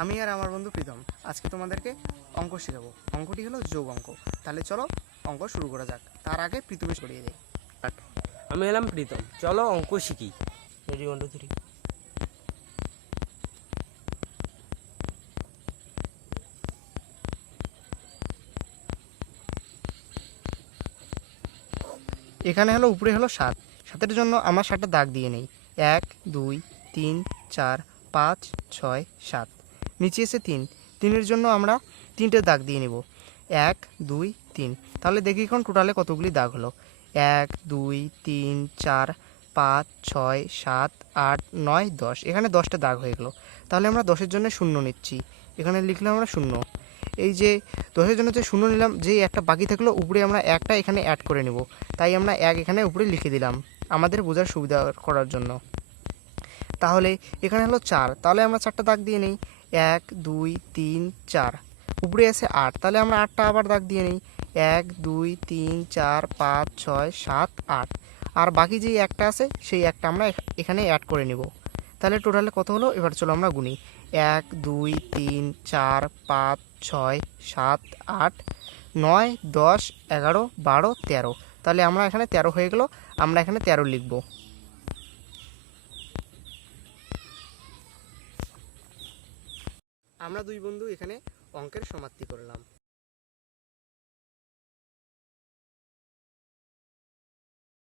আমি আর আমার বন্ধু প্রীতম আজকে তোমাদেরকে অঙ্ক শেখাবো। অঙ্কটি হলো যোগ অঙ্ক। তাহলে চলো অঙ্ক শুরু করা যাক। তার আগে প্রীতমে করিয়ে দেয় আমি হলাম প্রীতম। চলো অঙ্ক শিখি। রেডি ওয়ান টু থ্রি এখানে হলো উপরে হলো সাত। সাতের জন্য আমার সাতটা দাগ দিয়ে নেই। এক দুই তিন চার পাঁচ ছয় সাত। নিচে এসে তিন। তিনের জন্য আমরা তিনটে দাগ দিয়ে নেব। এক, দুই, তিন। তাহলে দেখি এখন টোটালে কতগুলি দাগ হলো। এক, দুই, তিন, চার, পাঁচ, ছয়, সাত, আট, নয়, দশ। এখানে দশটা দাগ হয়ে গেলো। তাহলে আমরা দশের জন্য শূন্য নিচ্ছি। এখানে লিখলাম আমরা শূন্য। এই যে দশের জন্য যে শূন্য নিলাম, যেই একটা বাকি থাকল, উপরে আমরা একটা এখানে অ্যাড করে নেব। তাই আমরা এক এখানে, উপরে লিখে দিলাম আমাদের বোঝার সুবিধা করার জন্য। তাহলে এখানে হলো চার। তাহলে আমরা চারটা দাগ দিয়ে নিই। এক, দুই, তিন, চার। উপরে আছে আট। তাহলে আমরা আটটা আবার দাগ দিয়ে নিই। এক, দুই, তিন, চার, পাঁচ, ছয়, সাত, আট। আর বাকি যে একটা আছে, সেই একটা আমরা এখানে অ্যাড করে নেব। তাহলে টোটালে কত হলো? এবার চলো আমরা গুনি। এক, দুই, তিন, চার, পাঁচ, ছয়, সাত, আট, নয়, দশ, এগারো, বারো, তেরো। তাহলে আমরা এখানে তেরো হয়ে গেল। আমরা এখানে তেরো লিখব। আমরা দুই বন্ধু এখানে অঙ্কের সমাপ্তি করলাম।